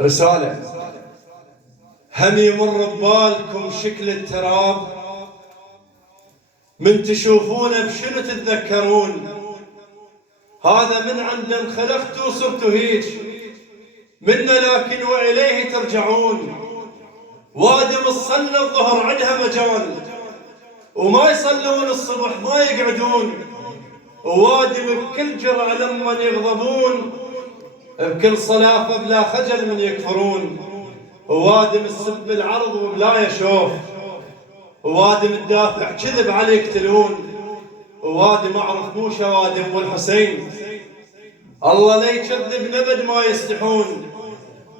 رسالة هم يمر ببالكم شكل التراب، من تشوفونه بشنو تتذكرون؟ هذا من عند انخلقتوا صرتوا هيج منا، لكن وإليه ترجعون. وادم تصلي الظهر عندها مجال، وما يصلون الصبح ما يقعدون. ووادم بكل جرأة لما يغضبون، بكل صلافة بلا خجل من يكفرون. ووادم السب العرض وبلا يشوف، ووادم الدافع كذب عليه يقتلون. ووادم اعرف مو شوادم والحسين، الله لا يكذب نبد ما يستحون.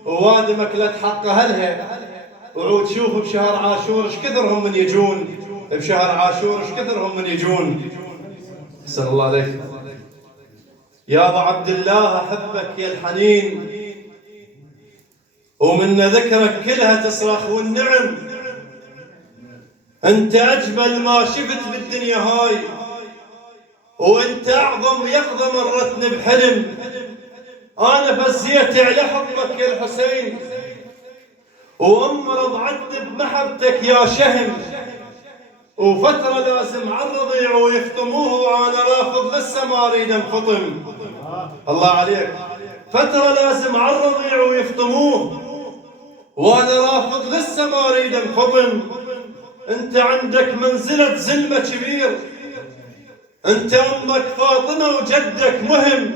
ووادم اكلت حق اهلها، وعود شوف بشهر عاشور ايش كثرهم من يجون، بشهر عاشور ايش كثرهم من يجون. أحسن الله عليك يا ابو عبد الله، احبك يا الحنين، ومن ذكرك كلها تصرخ والنعم. انت اجمل ما شفت بالدنيا هاي، وانت اعظم يقظه مرتني بحلم. انا فزيت على حبك يا الحسين، وام رضعتني بمحبتك يا شهم. وفتره لازم على الرضيع ويفطموه، وانا رافض لسه ما اريد انفطم. الله عليك، فتره لازم على الرضيع ويفطموه، وانا رافض لسه ما اريد انفطم. انت عندك منزله زلمه كبير، انت امك فاطمه وجدك مهم.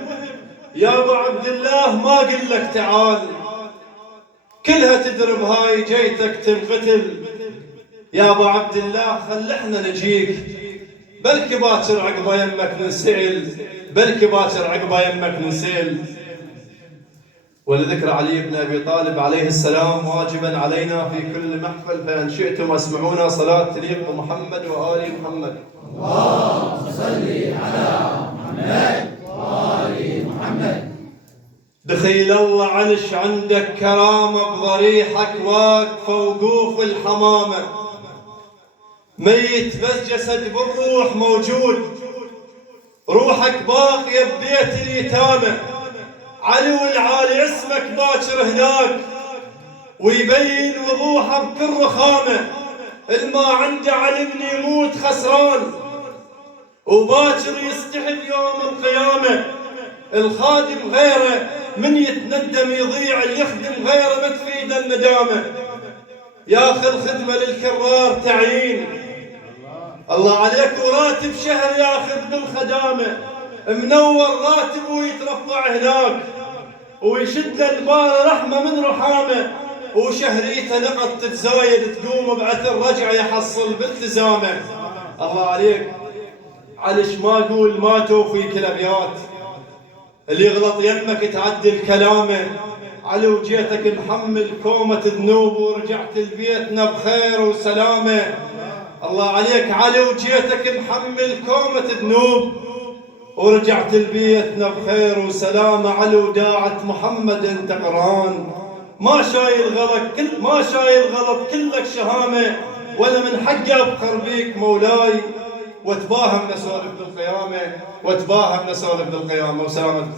يا ابو عبد الله ما اقول لك تعال، كلها تدرب هاي جيتك تنقتل. يا ابو عبد الله خل احنا نجيك، بلكي باكر عقبه يمك ننسئل، بلكي باكر عقبه يمك ننسئل. ولذكر علي بن ابي طالب عليه السلام واجبا علينا في كل محفل، فان شئتم اسمعونا صلاه تليق بمحمد وال محمد. اللهم صل على محمد وآل محمد. دخيل الله عنش عندك كرامة بضريحك واقفة وقوف الحمامة، ميت بس جسد بالروح موجود، روحك باقية ببيت اليتامى. علي والعالي اسمك باكر هناك، ويبين وضوحه بكل رخامة. الما عنده علم يموت خسران، وباكر يستحي بيوم القيامة. الخادم غيره من يتندم يضيع، اللي يخدم غيره ما تفيد الندامة. يا اخي الخدمة للكرار تعيين، الله عليك وراتب شهر ياخذ بالخدامة. منور راتب ويترفع هناك، ويشد البار رحمة من رحامة. وشهريته نقط تتزايد، تقوم بعثر رجع يحصل بالتزامه. الله عليك علش ما اقول ما توفيك الابيات، اللي يغلط يمك تعدل كلامه. علي وجيتك محمل كومة ذنوب، ورجعت لبيتنا بخير وسلامه. الله عليك علي وجيتك محمل كومة ذنوب، ورجعت لبيتنا بخير وسلامه. علي وداعة محمد انت قران، ما شايل غلط كلك شهامه. ولا من حقي افخر بيك مولاي، واتباهم نسولف بالقيامه، واتباهم نسولف بالقيامه. وسلامتكم.